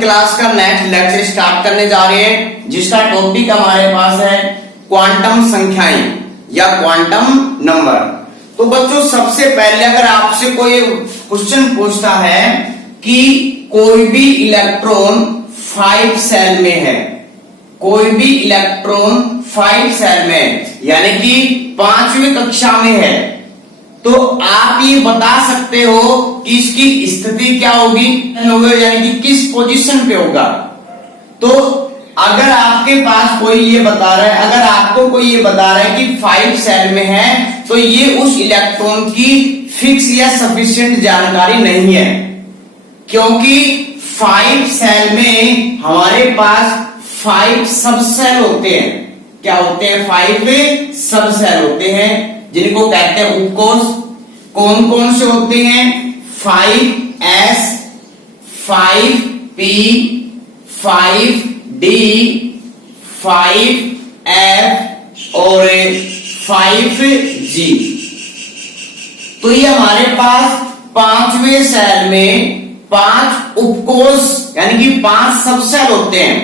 Class का next lecture start करने जा रहे हैं, जिसका टॉपिक हमारे पास है क्वांटम संख्याएं या क्वांटम नंबर। तो बच्चों सबसे पहले अगर आपसे कोई क्वेश्चन पूछता है कि कोई भी इलेक्ट्रॉन 5 सेल में है, कोई भी इलेक्ट्रॉन 5 सेल में यानी कि 5वीं कक्षा में है, तो आप ये बता सकते हो कि इसकी स्थिति क्या होगी, यानी कि किस पोजीशन पे होगा। तो अगर आपके पास कोई ये बता रहा है, अगर आपको कोई ये बता रहा है कि 5 सेल में है, तो ये उस इलेक्ट्रॉन की फिक्स या सफिशिएंट जानकारी नहीं है, क्योंकि 5 सेल में हमारे पास 5 सब सेल होते हैं। क्या होते हैं? 5 सब सेल होते हैं, जिनको कहते हैं उपकोष। कौन कौन से होते हैं? 5s, 5p, 5d, 5f और 5g। तो ये हमारे पास 5वें सेल में 5 उपकोष यानी कि 5 सब सेल होते हैं।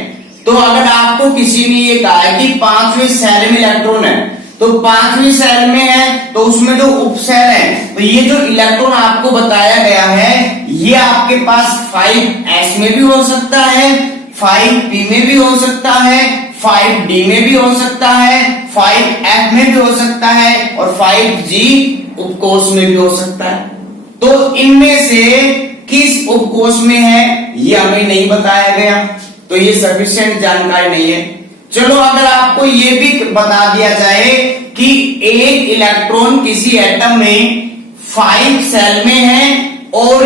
तो अगर आपको किसी ने ये कहा है कि 5वें सेल में इलेक्ट्रॉन है, तो 5वीं सेल में है तो उसमें जो उपसेल है, तो ये जो इलेक्ट्रॉन आपको बताया गया है ये आपके पास 5s में भी हो सकता है, 5p में भी हो सकता है, 5d में भी हो सकता है, 5f में भी हो सकता है और 5g उपकोष में भी हो सकता है। तो इनमें से किस उपकोष में है ये हमें नहीं बताया गया, तो ये सफिशिएंट जानकारी नहीं है। चलो अगर आपको ये भी बता दिया जाए कि एक इलेक्ट्रॉन किसी एटम में 5 सेल में है और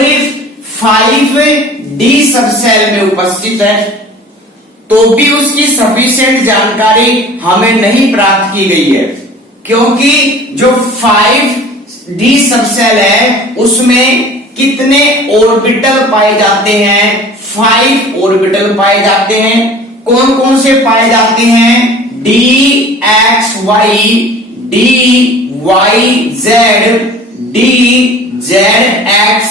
5d सब सेल में उपस्थित है, तो भी उसकी सफिशिएंट जानकारी हमें नहीं प्राप्त की गई है, क्योंकि जो 5d सब सेल है उसमें कितने ऑर्बिटल पाए जाते हैं? 5 ऑर्बिटल पाए जाते हैं। कौन कौन से पाए जाते हैं? dxy, dyz, dzx,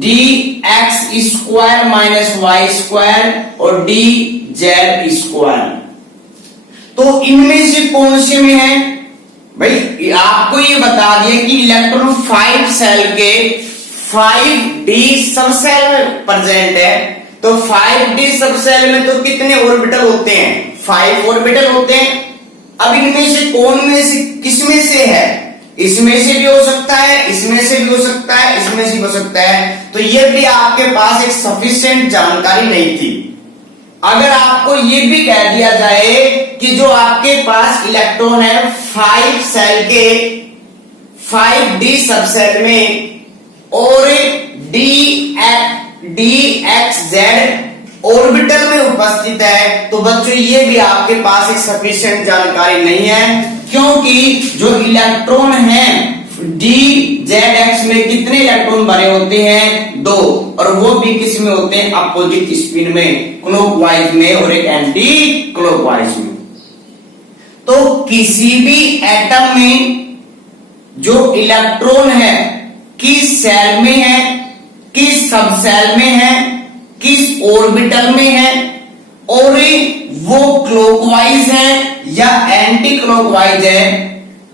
dx square minus y square और dz स्क्वायर। तो इनमें से कौन से में है? भाई आपको ये बता दिया कि इलेक्ट्रॉन 5 सेल के 5d सब सेल में प्रेजेंट है, तो 5d सब सेल में तो कितने ऑर्बिटल होते हैं? 5 ऑर्बिटल होते हैं। अब इनमें से कौन में से किस में से है? इसमें से भी हो सकता है, इसमें से भी हो सकता है, इसमें से भी हो सकता है। तो ये भी आपके पास एक सफिशिएंट जानकारी नहीं थी। अगर आपको ये भी कह दिया जाए कि जो आपके पास इलेक्ट्रॉन है 5 सेल के 5d सब सेल में और dxz ऑर्बिटल में उपस्थित है, तो बच्चों ये भी आपके पास एक सफिशिएंट जानकारी नहीं है, क्योंकि जो इलेक्ट्रॉन है dzx में कितने इलेक्ट्रॉन भरे होते हैं? 2, और वो भी किस में होते हैं? अपोजिट स्पिन में, क्लॉकवाइज में और एक एंटी क्लॉकवाइज में। तो किसी भी एटम में जो इलेक्ट्रॉन है किस सेल में है, किस सब सेल में है, किस ऑर्बिटल में है और वो क्लॉकवाइज है या एंटी क्लॉकवाइज है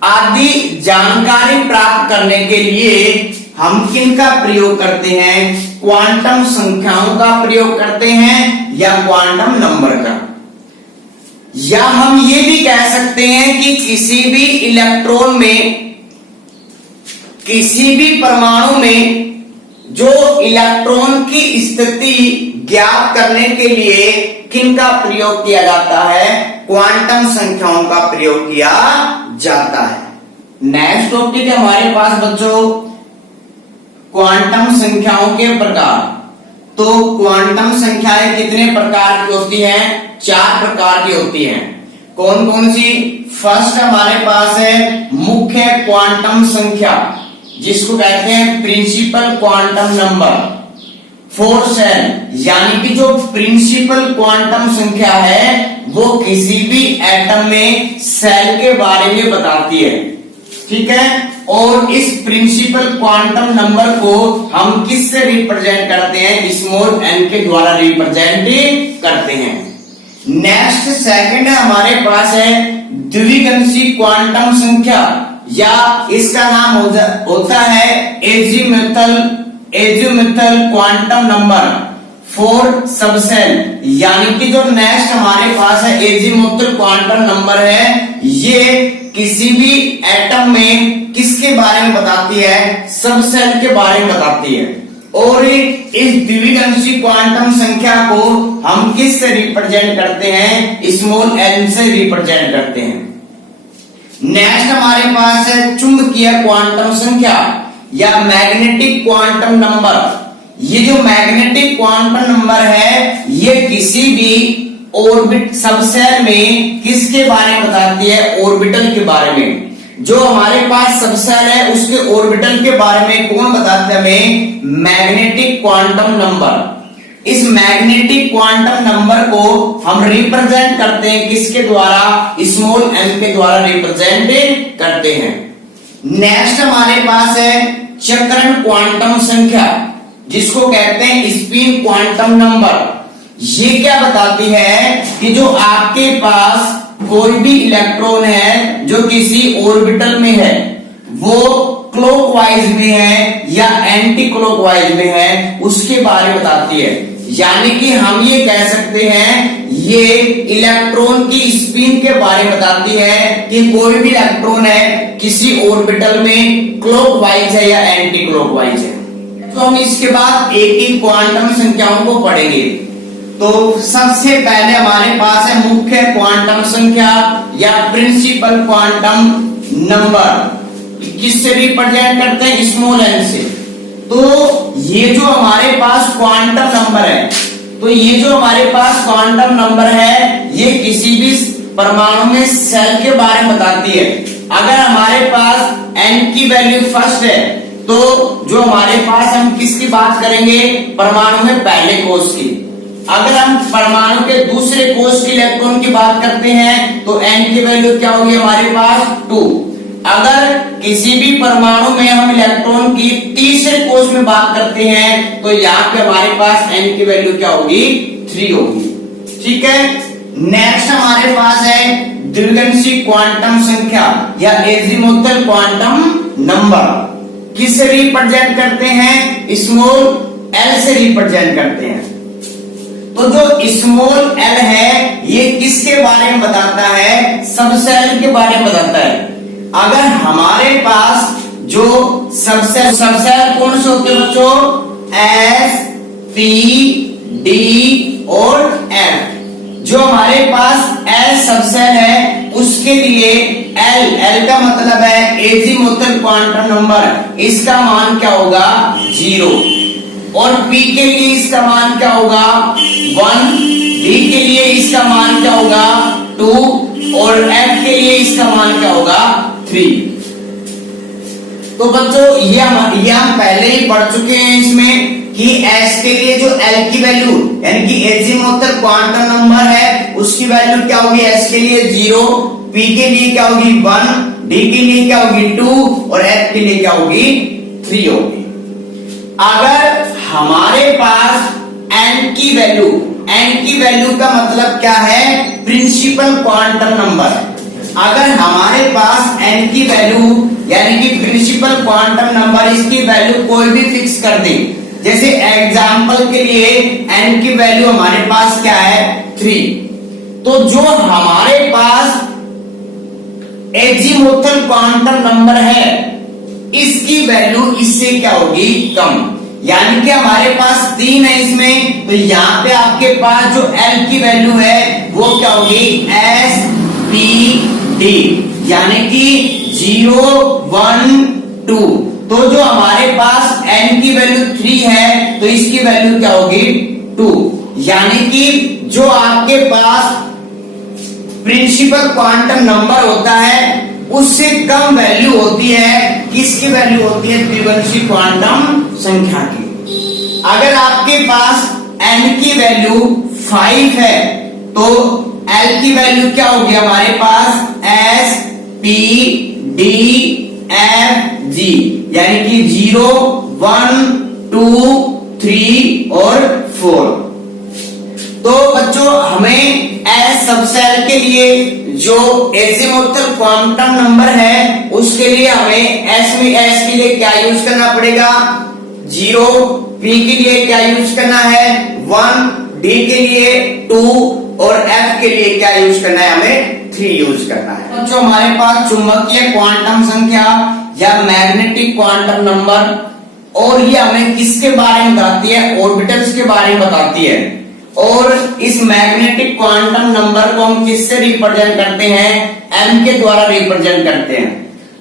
आदि जानकारी प्राप्त करने के लिए हम किनका प्रयोग करते हैं? क्वांटम संख्याओं का प्रयोग करते हैं या क्वांटम नंबर का। या हम ये भी कह सकते हैं कि किसी भी इलेक्ट्रॉन में, किसी भी परमाणु में जो इलेक्ट्रॉन की स्थिति ज्ञात करने के लिए किनका प्रयोग किया जाता है? क्वांटम संख्याओं का प्रयोग किया जाता है। नेक्स्ट टॉपिक है हमारे पास बच्चों क्वांटम संख्याओं के प्रकार। तो क्वांटम संख्याएं कितने प्रकार की होती हैं? 4 प्रकार की होती हैं। कौन कौन सी? फर्स्ट हमारे पास है मुख्य क्वांटम संख्या, जिसको कहते हैं प्रिंसिपल क्वांटम नंबर। 4 सेल यानी कि जो प्रिंसिपल क्वांटम संख्या है वो किसी भी एटम में सेल के बारे में बताती है, ठीक है। और इस प्रिंसिपल क्वांटम नंबर को हम किससे रिप्रेजेंट करते हैं? स्मॉल n के द्वारा रिप्रेजेंट करते हैं। नेक्स्ट सेकंड हमारे पास है द्विगंशी क्वांटम संख्या, या इसका नाम होता है azimuthal quantum number for subshell. यानी कि जो नेक्स्ट हमारे पास है एजीमुथल क्वांटम नंबर है, ये किसी भी एटम में किसके बारे में बताती है? सबसेल के बारे में बताती है। और इस द्विगंशी क्वांटम संख्या को हम किस से रिप्रेजेंट करते हैं? स्मॉल n से रिप्रेजेंट करते हैं। नेक्स्ट हमारे पास है चुंबकीय क्वांटम संख्या या मैग्नेटिक क्वांटम नंबर। ये जो मैग्नेटिक क्वांटम नंबर है, ये किसी भी ऑर्बिट सबसेल में किसके बारे में बताती है? ऑर्बिटल के बारे में। जो हमारे पास सबसेल है उसके ऑर्बिटल के बारे में कौन बताता है हमें? Magnetic quantum number. इस मैग्नेटिक क्वांटम नंबर को हम रिप्रेजेंट करते हैं किसके द्वारा? स्मॉल n के द्वारा रिप्रेजेंट करते हैं। नेक्स्ट हमारे पास है चक्रण क्वांटम संख्या, जिसको कहते हैं स्पिन क्वांटम नंबर। ये क्या बताती है कि जो आपके पास कोई भी इलेक्ट्रॉन है जो किसी ऑर्बिटल में है, वो क्लॉकवाइज में है या एंटी क्लॉकवाइज में है, उसके बारे में बताती है। यानी कि हम ये कह सकते हैं ये इलेक्ट्रॉन की स्पिन के बारे में बताती है कि कोई भी इलेक्ट्रॉन है किसी ऑर्बिटल में क्लॉकवाइज है या एंटी क्लॉकवाइज है। तो हम इसके बाद एक एक क्वांटम संख्याओं को पढ़ेंगे। तो सबसे पहले हमारे पास है मुख्य क्वांटम संख्या या प्रिंसिपल क्वांटम नंबर। किससे रिप्रेजेंट करते हैं? स्मॉल n से। तो ये जो हमारे पास क्वांटम नंबर है, तो ये जो हमारे पास क्वांटम नंबर है, ये किसी भी परमाणु में सेल के बारे में बताती है। अगर हमारे पास n की वैल्यू फर्स्ट है, तो जो हमारे पास हम किसकी बात करेंगे? परमाणु में पहले कोष की। अगर हम परमाणु के दूसरे कोष के इलेक्ट्रॉन की बात करते हैं तो n की वैल्यू क्या होगी हमारे पास? 2। अगर किसी भी परमाणु में हम इलेक्ट्रॉन की तीसरे कोष में बात करते हैं तो यहाँ पे हमारे पास n की वैल्यू क्या होगी? 3 होगी। ठीक है। नेक्स्ट हमारे पास है द्विगंशी क्वांटम संख्या या एजीमुथल क्वांटम नंबर। किससे रिप्रेजेंट करते हैं? स्मॉल l से रिप्रेजेंट करते हैं। तो जो स्मॉल l है, ये किसके बारे में बताता है? सबसेल के बारे में बताता है। अगर हमारे पास जो सबसेल कौन से होते हैं बच्चों? S, P, D और F। जो हमारे पास S सबसेल है उसके लिए L का मतलब है एजीमुथल क्वांटम नंबर, इसका मान क्या होगा? 0। और P के लिए इसका मान क्या होगा? 1। D के लिए इसका मान क्या होगा? 2। और F के लिए इसका मान क्या होगा? 3। तो बच्चों ये हम पहले ही पढ़ चुके हैं इसमें कि S के लिए जो L की वैल्यू यानी कि एजीमुथल क्वांटम नंबर है उसकी वैल्यू क्या होगी? S के लिए 0, P के लिए क्या होगी? 1, D के लिए क्या होगी? 2 और F के लिए क्या होगी? 3 होगी। अगर हमारे पास n की वैल्यू का मतलब क्या है? Principal quantum number. अगर हमारे पास n की वैल्यू यानी कि प्रिंसिपल क्वांटम नंबर, इसकी वैल्यू कोई भी फिक्स कर दे, जैसे एग्जांपल के लिए n की वैल्यू हमारे पास क्या है? 3। तो जो हमारे पास एजीमुथल क्वांटम नंबर है इसकी वैल्यू इससे क्या होगी? कम। यानी कि हमारे पास 3 है इसमें, तो यहाँ पे आपके पास जो L की वैल्यू है वो क्या होगी? S, P, D, यानी कि 0, 1, 2। तो जो हमारे पास n की वैल्यू 3 है तो इसकी वैल्यू क्या होगी? 2। यानी कि जो आपके पास प्रिंसिपल क्वांटम नंबर होता है उससे कम वैल्यू होती है, किसकी वैल्यू होती है? द्विगंशी क्वांटम संख्या की। अगर आपके पास n की वैल्यू 5 है तो L की वैल्यू क्या होगी हमारे पास? S, P, D, F G, यानी कि 0 1 2 3 और 4। तो बच्चों हमें एस सबसेल के लिए जो एजिमुथल क्वांटम नंबर है उसके लिए हमें एस के लिए क्या यूज करना पड़ेगा 0, पी के लिए क्या यूज करना है 1, डी के लिए 2 और एफ के लिए क्या यूज करना है हमें 3 यूज करना है। बच्चों हमारे पास चुंबकीय क्वांटम संख्या या मैग्नेटिक क्वांटम नंबर, और ये हमें किसके बारे में बताती है ऑर्बिटल्स के बारे में बताती है। और इस मैग्नेटिक क्वांटम नंबर को हम किससे रिप्रेजेंट करते हैं m के द्वारा रिप्रेजेंट करते हैं।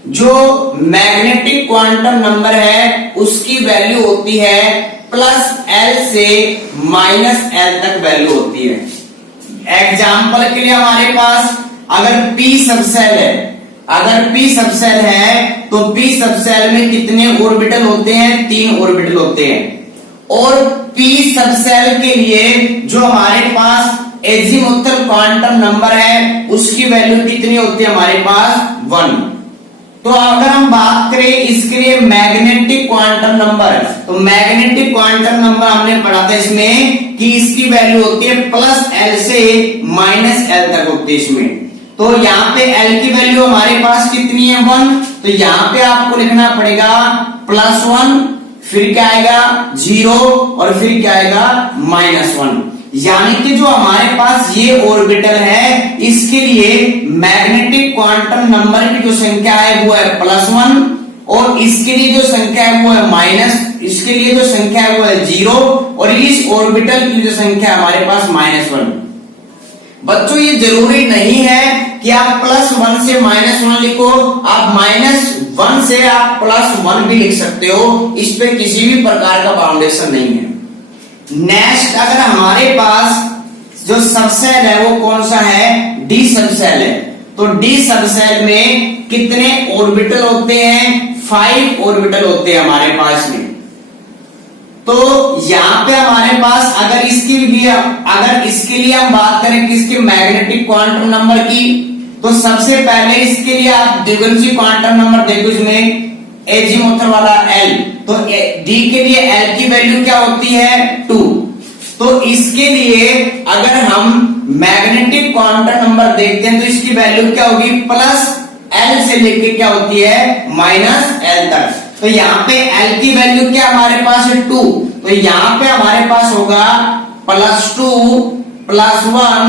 जो मैग्नेटिक क्वांटम नंबर है उसकी वैल्यू होती है +L से -L तक वैल्यू होती है। एग्जाम्पल के लिए हमारे पास अगर p सबसेल है, तो p सबसेल में कितने ऑर्बिटल होते हैं 3 ऑर्बिटल होते हैं। और p सबसेल के लिए जो हमारे पास एजिमुथल क्वांटम नंबर है उसकी वैल्यू कितनी होती है हमारे पास 1। तो अगर हम बात करें इसके लिए मैग्नेटिक क्वांटम नंबर, तो मैग्नेटिक क्वांटम नंबर हमने पढ़ा था इसमें कि इसकी वैल्यू होती है +L से -L तक होती है इसमें। तो यहाँ पे L की वैल्यू हमारे पास कितनी है 1, तो यहाँ पे आपको लिखना पड़ेगा +1, फिर क्या आएगा 0 और फिर क्या आएगा -1। यानी कि जो हमारे पास ये ऑर्बिटल है इसके लिए मैग्नेटिक क्वांटम नंबर की जो संख्या है वो है +1, और इसके लिए जो संख्या है वो है इसके लिए जो संख्या है वो है 0, और इस ऑर्बिटल की जो संख्या है हमारे पास -1। बच्चों ये जरूरी नहीं है कि आप +1 से -1 लिखो, आप -1 से आप +1 भी लिख सकते हो, इस पे किसी भी प्रकार का बाउंडेशन नहीं है। नेक्स्ट अगर हमारे पास जो सबसेल है वो कौन सा है डी सबसेल है, तो डी सबसेल में कितने ऑर्बिटल होते हैं 5 ऑर्बिटल होते हैं हमारे पास में। तो यहाँ पे हमारे पास अगर इसके लिए हम बात करें किसके मैग्नेटिक क्वांटम नंबर की, तो सबसे पहले इसके लिए आप द्विगुणित क्वांटम नंबर देखो, इसमें एजिमुथल वाला L, तो D के लिए L की वैल्यू क्या होती है 2। तो इसके लिए अगर हम मैग्नेटिक क्वांटम नंबर देखते हैं तो इसकी वैल्यू क्या होगी +L से लेके क्या होती है -L तक। तो यहाँ पे L की वैल्यू क्या हमारे पास है 2, तो यहाँ पे हमारे पास होगा +2 +1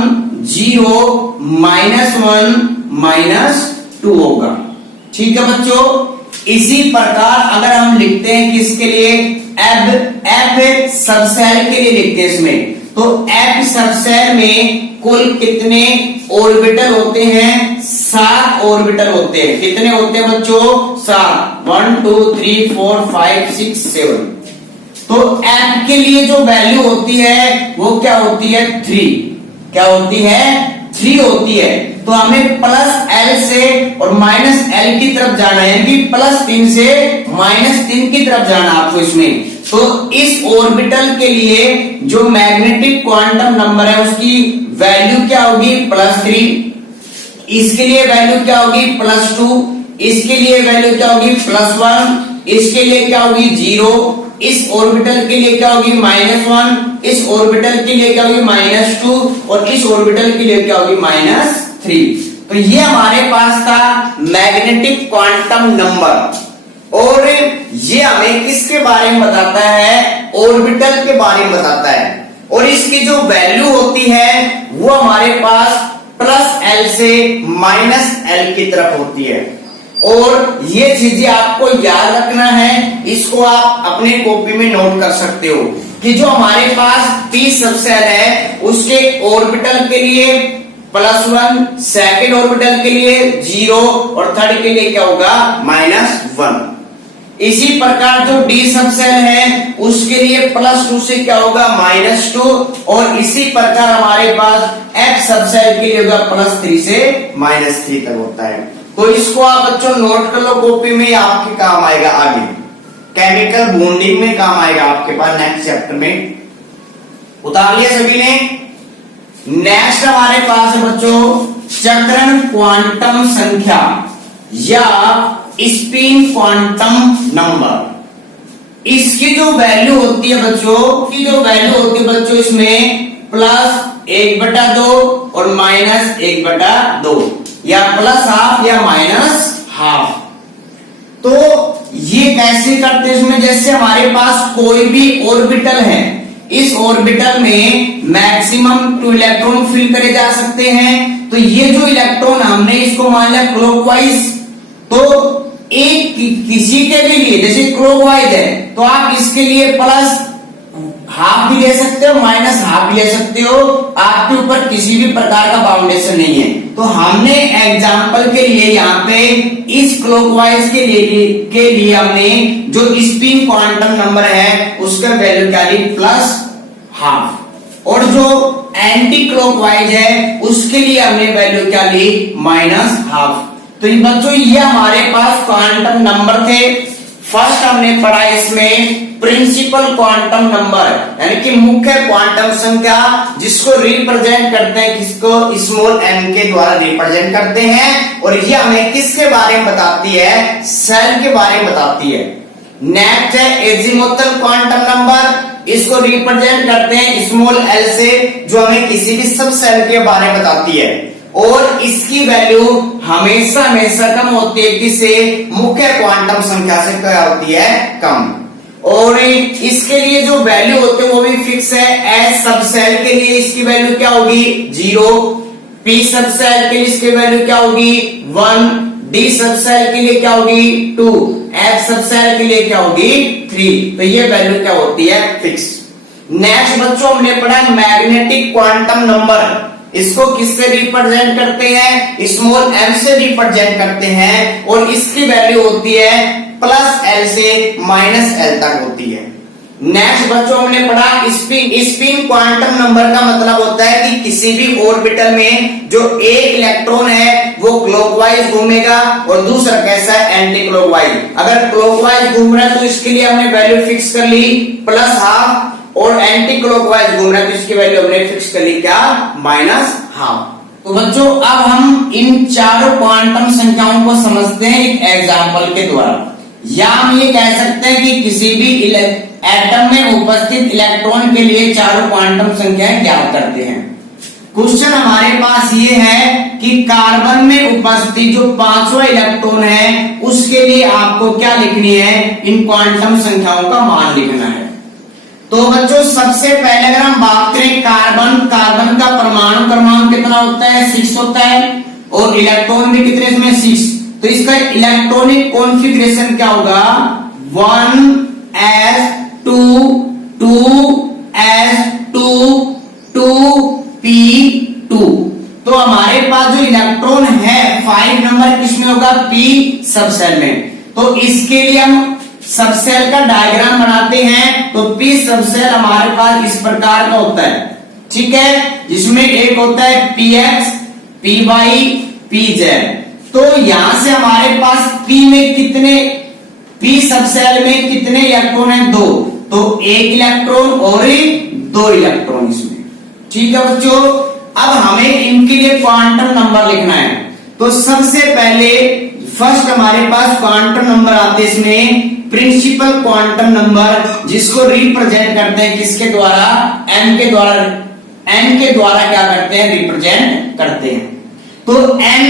0 -1 -2 होगा। ठीक है बच्चों, इसी प्रकार अगर हम लिखते हैं किसके लिए F सबसेल के लिए लिखते हैं इसमें, तो F सबसेल में कुल कितने ऑर्बिटल होते हैं 7 ऑर्बिटल होते हैं। कितने होते हैं बच्चों 7, 1 2 3 4 5 6 7। तो F के लिए जो वैल्यू होती है वो क्या होती है 3, क्या होती है 3 होती है। तो हमें +L से और -L की तरफ जाना है, यानी कि +3 से -3 की तरफ जाना आपको इसमें। तो इस ऑर्बिटल के लिए जो मैग्नेटिक क्वांटम नंबर है उसकी वैल्यू क्या होगी +3, इसके लिए वैल्यू क्या होगी +2, इसके लिए वैल्यू क्या होगी +1, इसके लिए क्या होगी 0, इस ऑर्बिटल के लिए क्या होगी -1, इस ऑर्बिटल के लिए क्या होगी -2 और इस ऑर्बिटल के लिए क्या होगी -3। तो ये हमारे पास था मैग्नेटिक क्वांटम नंबर, और ये हमें किसके बारे में बताता है ऑर्बिटल के बारे में बताता है। और इसकी जो वैल्यू होती है वो हमारे पास +L से -L की तरफ होती है। और ये चीजें आपको याद रखना है, इसको आप अपने कॉपी में नोट कर सकते हो कि जो हमारे पास p सबसेल है उसके ऑर्बिटल के लिए +1, सेकेंड ऑर्बिटल के लिए 0 और थर्ड के लिए क्या होगा -1। इसी प्रकार जो d सबसेल है उसके लिए +2 से क्या होगा -2, और इसी प्रकार हमारे पास f सबसेल के लिए होगा +3 से -3 तक होता है। तो इसको आप बच्चों नोट कर लो कॉपी में, आपके काम आएगा आगे केमिकल बॉन्डिंग में काम आएगा आपके पास नेक्स्ट चैप्टर में। उतार लिया सभी ने। नेक्स्ट हमारे पास है बच्चों चक्रण क्वांटम संख्या या स्पिन क्वांटम नंबर। इसकी जो वैल्यू होती है बच्चों, इसमें +1/2 और -1/2 या +½ या -½ तो ये कैसे करते हैं इसमें, जैसे हमारे पास कोई भी ऑर्बिटल है, इस ऑर्बिटल में मैक्सिमम 2 इलेक्ट्रॉन फिल करे जा सकते हैं। तो ये जो इलेक्ट्रॉन हमने इसको मान लिया क्लॉकवाइज, तो एक किसी के भी लिए जैसे क्लॉकवाइज है तो आप इसके लिए +½ भी ले सकते हो, -½ भी ले सकते हो, आपके ऊपर किसी भी प्रकार का बाउंडेशन नहीं है। तो हमने एग्जांपल के लिए यहाँ पे इस क्लॉकवाइज के लिए हमने जो स्पिन क्वांटम नंबर है उसका वैल्यू क्या ली, +½ और जो एंटी क्लॉकवाइज है उसके लिए हमने वैल्यू क्या ली, -½ तो ये बच्चों ये हमारे पास क्वांटम नंबर थे। फर्स्ट हमने पढ़ा इसमें प्रिंसिपल क्वांटम नंबर यानी कि मुख्य क्वांटम संख्या, जिसको रिप्रेजेंट करते हैं, किसको, स्मॉल m के द्वारा रिप्रेजेंट करते हैं। और ये हमें किसके बारे में बताती है, सेल के बारे में बताती है। नेक्स्ट है एजीमुथल क्वांटम नंबर, इसको रिप्रेजेंट करते हैं स्मॉल l से, जो हमें किसी भी सब सेल के बारे में बताती है। और इसकी वैल्यू हमेशा कम होती है, किससे, मुख्य क्वांटम संख्या से क्या होती है, कम। और इसके लिए जो वैल्यू होती है वो भी फिक्स है। एस सब सेल के लिए इसकी वैल्यू क्या होगी, 0, पी सब सेल के लिए इसकी वैल्यू क्या होगी, 1, डी सब सेल के लिए क्या होगी, 2, एफ सब सेल के लिए क्या होगी, 3। तो ये वैल्यू क्या होती है, फिक्स। नेक्स्ट बच्चों हमने पढ़ा मैग्नेटिक क्वांटम नंबर, इसको किससे रिप्रेजेंट करते हैं, स्मॉल m से रिप्रेजेंट करते हैं। और इसकी वैल्यू होती है +L से -L तक होती है। नेक्स्ट बच्चों हमने पढ़ा स्पिन क्वांटम नंबर का मतलब होता है कि किसी भी ऑर्बिटल में जो एक इलेक्ट्रॉन है वो क्लॉकवाइज घूमेगा और दूसरा कैसा है, एंटी क्लॉकवाइज। अगर क्लॉकवाइज घूम रहा है तो इसके लिए हमने वैल्यू फिक्स कर ली +½ और एंटी क्लॉकवाइज घूम रहा है तो इसकी वैल्यू हमने फिक्स कर ली क्या, -½ तो बच्चों अब हम इन चारों क्वांटम संख्याओं को समझते हैं एक एग्जांपल के द्वारा। या हम ये कह सकते हैं कि किसी भी एटम में उपस्थित इलेक्ट्रॉन के लिए चारों क्वांटम संख्याएं ज्ञात करते हैं। क्वेश्चन हमारे पास ये है कि कार्बन में उपस्थित जो 5वां इलेक्ट्रॉन है उसके लिए आपको क्या लिखनी है, इन क्वांटम संख्याओं का मान लिखना है। तो बच्चों सबसे पहले अगर हम बात करें कार्बन का परमाणु क्रमांक कितना होता है, 6 होता है, और इलेक्ट्रॉन भी कितने इसमें, 6। तो इसका इलेक्ट्रॉनिक कॉन्फ़िगरेशन क्या होगा, 1s2 2s2 2p2। तो हमारे पास जो इलेक्ट्रॉन है 5 नंबर किसमें होगा, p सब सेल में। तो इसके लिए हम सब सेल का डायग्राम बनाते हैं। तो p सब सेल हमारे पास इस प्रकार का होता है, ठीक है, जिसमें एक होता है px py pz। तो यहां से हमारे पास p में कितने, p सब सेल में कितने इलेक्ट्रॉन है, 2। तो 1 इलेक्ट्रॉन और 2 इलेक्ट्रॉन इसमें, ठीक है बच्चों। अब हमें इनके लिए क्वांटम नंबर लिखना है। तो सबसे पहले फर्स्ट हमारे पास क्वांटम नंबर आते हैं इसमें प्रिंसिपल क्वांटम नंबर, जिसको रिप्रेजेंट करते हैं किसके द्वारा, n के द्वारा क्या करते हैं, रिप्रेजेंट करते हैं। तो n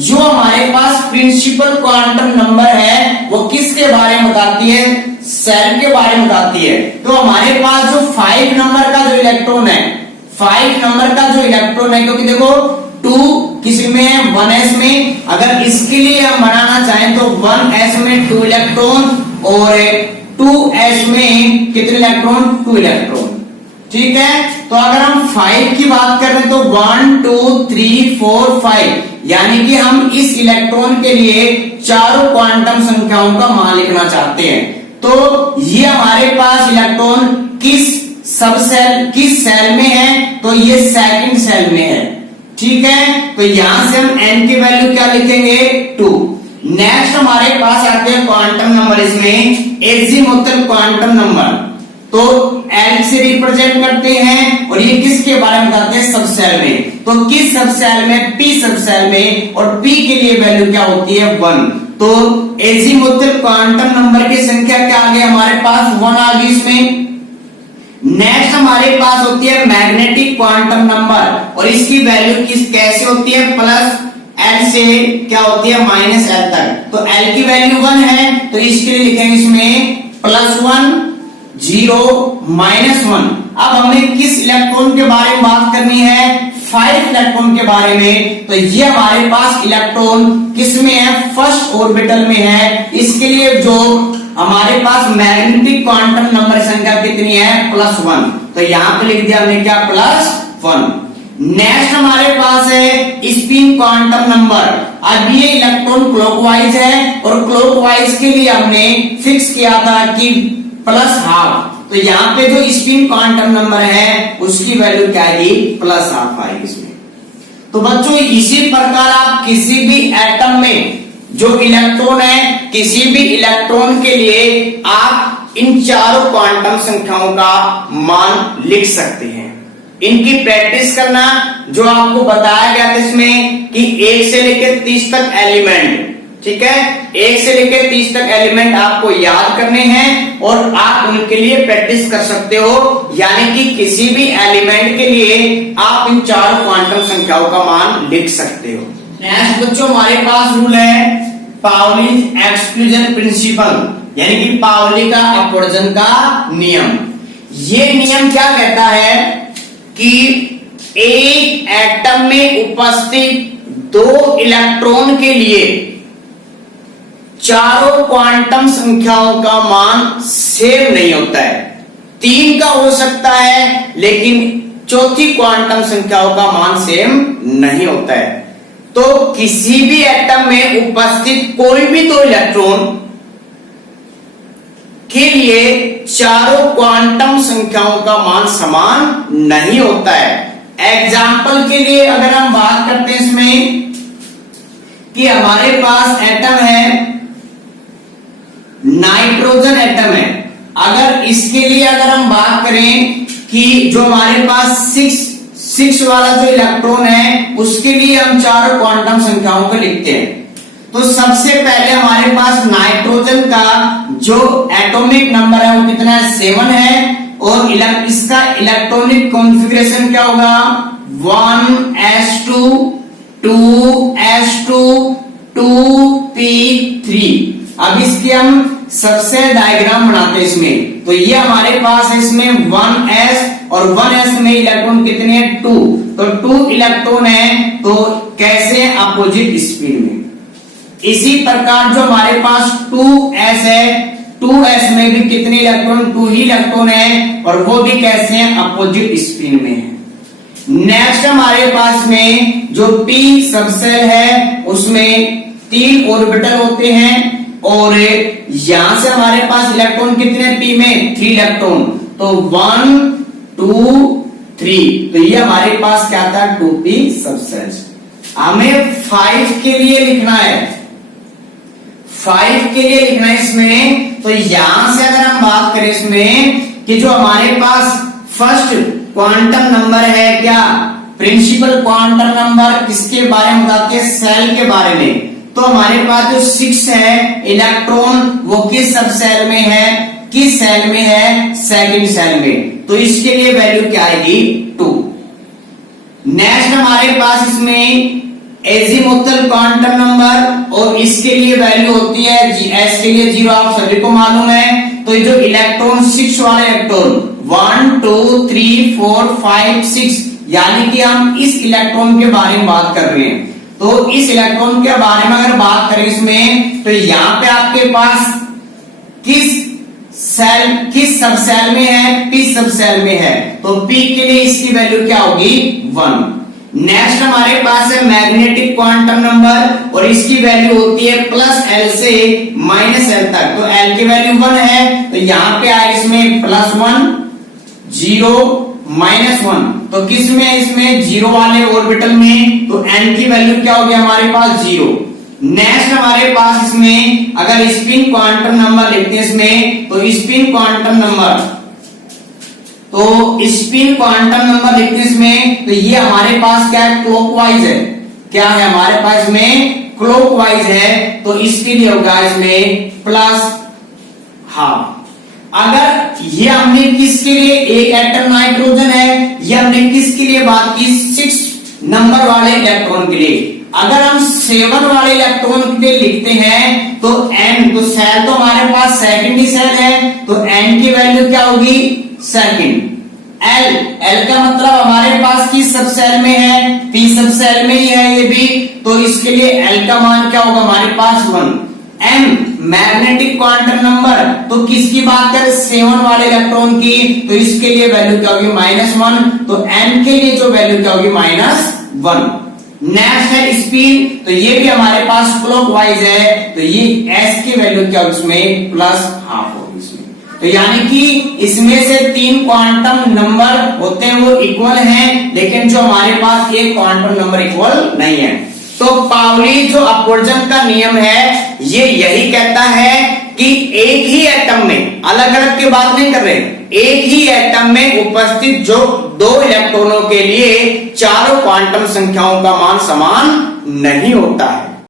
जो हमारे पास प्रिंसिपल क्वांटम नंबर है वो किसके बारे में बताती है, सेल के बारे में बताती है। तो हमारे पास जो 5 नंबर का जो इलेक्ट्रॉन है, 5 नंबर का जो इलेक्ट्रॉन है, क्योंकि देखो 2 किस में है, 1s में। अगर इसके लिए हम बनाना चाहें तो 1s में 2 इलेक्ट्रॉन और 2s में कितने इलेक्ट्रॉन, 2 इलेक्ट्रॉन, ठीक है। तो अगर हम 5 की बात करें तो 1 2 3 4 5, यानी कि हम इस इलेक्ट्रॉन के लिए चारों क्वांटम संख्याओं का मान लिखना चाहते हैं। तो ये हमारे पास इलेक्ट्रॉन किस सब सेल, किस सेल में है, तो ये सेकंड सेल में है, ठीक है। तो यहां से हम n की वैल्यू क्या लिखेंगे, 2। नेक्स्ट हमारे पास आते हैं क्वांटम नंबर, इसमें एजीमुथल क्वांटम नंबर। तो L से रिप्रेजेंट करते हैं और ये किसके बारे में बताते हैं, सब सेल में। तो किस सब सेल में, P सब सेल में, और P के लिए वैल्यू क्या होती है, 1। तो एजीमुथल क्वांटम नंबर की संख्या क्या आ गई हमारे पास 1 आ गई इसमें। नेक्स्ट हमारे पास होती है मैग्नेटिक क्वांटम नंबर और इसकी वैल्यू कैसे होती है, प्लस एल से क्या होती है माइनस एल तक। तो एल की वैल्यू 1 है तो इसके लिए लिखेंगे इसमें +1 0 -1। अब हमें किस इलेक्ट्रॉन के बारे में बात करनी है, 5 इलेक्ट्रॉन के बारे में। तो ये हमारे पास इलेक्ट्रॉन किस में है, फर्स्ट ऑर्बिटल में है। इसके लिए जो हमारे पास मैग्नेटिक क्वांटम नंबर संख्या कितनी है, +1। तो यहां पे लिख दिया हमने क्या, +1। नेक्स्ट हमारे पास है स्पिन क्वांटम नंबर। अब ये इलेक्ट्रॉन क्लॉकवाइज है और क्लॉकवाइज के लिए हमने फिक्स किया था कि +12। तो यहाँ पे जो स्पिन क्वांटम नंबर है उसकी वैल्यू क्या आएगी, +12 आएगी इसमें। तो बच्चों इसी प्रकार आप किसी भी एटम में जो इलेक्ट्रॉन है, किसी भी इलेक्ट्रॉन के लिए आप इन चारों क्वांटम संख्याओं का मान लिख सकते हैं। इनकी प्रैक्टिस करना, जो आपको बताया गया था इसमें कि 1 से लेकर 30 तक एलिमेंट, ठीक है, 1 से लेकर 30 तक एलिमेंट आपको याद करने हैं और आप उनके लिए प्रैक्टिस कर सकते हो। यानी कि किसी भी एलिमेंट के लिए आप इन चार क्वांटम संख्याओं का मान लिख सकते हो। नेक्स्ट बच्चों हमारे पास रूल है पाउली एक्सक्लूजन प्रिंसिपल, यानी कि पाउली का अपवर्जन का नियम। ये नियम क्या कहता है कि एक एटम में उपस्थित 2 इलेक्ट्रॉन के लिए चारों क्वांटम संख्याओं का मान सेम नहीं होता है। 3 का हो सकता है लेकिन चौथी क्वांटम संख्याओं का मान सेम नहीं होता है। तो किसी भी एटम में उपस्थित कोई भी 2 इलेक्ट्रॉन के लिए चारों क्वांटम संख्याओं का मान समान नहीं होता है। एग्जाम्पल के लिए अगर हम बात करते हैं इसमें कि हमारे पास एटम है, नाइट्रोजन एटम है। अगर इसके लिए अगर हम बात करें कि जो हमारे पास 6 वाला जो इलेक्ट्रॉन है उसके लिए हम चारों क्वांटम संख्याओं को लिखते हैं। तो सबसे पहले हमारे पास नाइट्रोजन का जो एटॉमिक नंबर है वो कितना है, 7 है। और इसका इलेक्ट्रॉनिक कॉन्फ़िगरेशन क्या होगा, 1s2 2s2 2p3। अब इसके हम सबसे डायग्राम बनाते हैं इसमें। तो ये हमारे पास है इसमें 1s और 1s में इलेक्ट्रॉन कितने हैं, 2। तो 2 इलेक्ट्रॉन है तो कैसे, अपोजिट स्पीड में। इसी प्रकार जो हमारे पास 2s है, 2s में भी कितने इलेक्ट्रॉन, 2 ही इलेक्ट्रॉन है और वो भी कैसे हैं, अपोजिट स्पिन में है। नेक्स्ट हमारे पास में जो p सबसेल है उसमें 3 ऑर्बिटल होते हैं और यहां से हमारे पास इलेक्ट्रॉन कितने p में, 3 इलेक्ट्रॉन। तो 1 2 3, तो ये हमारे पास क्या था, 2p सबसेल्स। हमें 5 के लिए लिखना है, 5 के लिए लिखना है इसमें। तो यहां से अगर हम बात करें इसमें कि जो हमारे पास फर्स्ट क्वांटम नंबर है क्या, प्रिंसिपल क्वांटम नंबर, किसके बारे में बताते हैं, सेल के बारे में। तो हमारे पास जो 6 है इलेक्ट्रॉन वो किस सब सेल में है, किस सेल में है, सेकंड सेल में। तो इसके लिए वैल्यू क्या आएगी, 2। नेक्स्ट हमारे पास इसमें एजीमुथल क्वांटम नंबर और इसके लिए वैल्यू होती है एस के लिए 0, आप सभी को मालूम है। तो ये जो इलेक्ट्रॉन 6 वाले इलेक्ट्रॉन 1 2 3 4 5 6, यानी कि हम इस इलेक्ट्रॉन के बारे में बात कर रहे हैं। तो इस इलेक्ट्रॉन के बारे में अगर बात करें इसमें, तो यहाँ पे आपके पास किस सेल, किस सब सेल में है, p सब सेल में है। तो p के लिए इसकी वैल्यू क्या होगी, 1। नेक्स्ट हमारे पास है मैग्नेटिक क्वांटम नंबर और इसकी वैल्यू होती है +L से -L तक। तो L की वैल्यू 1 है तो यहाँ पे आए इसमें +1 0 -1। तो किस में, इसमें 0 वाले ऑर्बिटल में। तो n की वैल्यू क्या होगी हमारे पास, 0। नेक्स्ट हमारे पास इसमें अगर स्पिन क्वांटम नंबर लिखते हैं इसमें, तो स्पिन क्वांटम नंबर, तो स्पिन क्वांटम नंबर लिखते हैं इसमें, तो ये हमारे पास क्या है, क्लॉकवाइज है। क्या है हमारे पास में, क्लॉकवाइज है तो इसके लिए होगा इसमें प्लस हाफ। अगर ये हमने किसके लिए, एक एटम नाइट्रोजन है, ये हमने किसके लिए बात की, 6 नंबर वाले इलेक्ट्रॉन के लिए। अगर हम 7 वाले इलेक्ट्रॉन के लिए लिखते हैं तो n, तो सेल तो हमारे पास सेकेंडरी सेल है, तो n की वैल्यू क्या होगी, सेकेंड। L का मतलब हमारे पास किस सब सेल में है, p सब सेल में ही है ये भी, तो इसके लिए L का मान क्या होगा हमारे पास 1। M मैग्नेटिक क्वांटम नंबर, तो किसकी बात करें, 7 वाले इलेक्ट्रॉन की, तो इसके लिए वैल्यू क्या होगी, -1, तो n के लिए जो वैल्यू क्या होगी, -1। नेक्स्ट है स्पीड, तो ये भी हमारे पास क्लॉकवाइज है, तो ये s की वैल्यू क्या होगी इसमें, प्लस हाफ होगी इसमें। तो यानी कि इसमें से 3 क्वांटम नंबर होते हैं वो इक्वल हैं, लेकिन जो हमारे पास एक क्वांटम नंबर इक्वल नहीं है। तो पाउली जो अपवर्जन का नियम है ये यही कहता है कि एक ही एटम में, अलग अलग की बात नहीं कर रहे, एक ही एटम में उपस्थित जो 2 इलेक्ट्रॉनों के लिए चारों क्वांटम संख्याओं का मान समान नहीं होता है।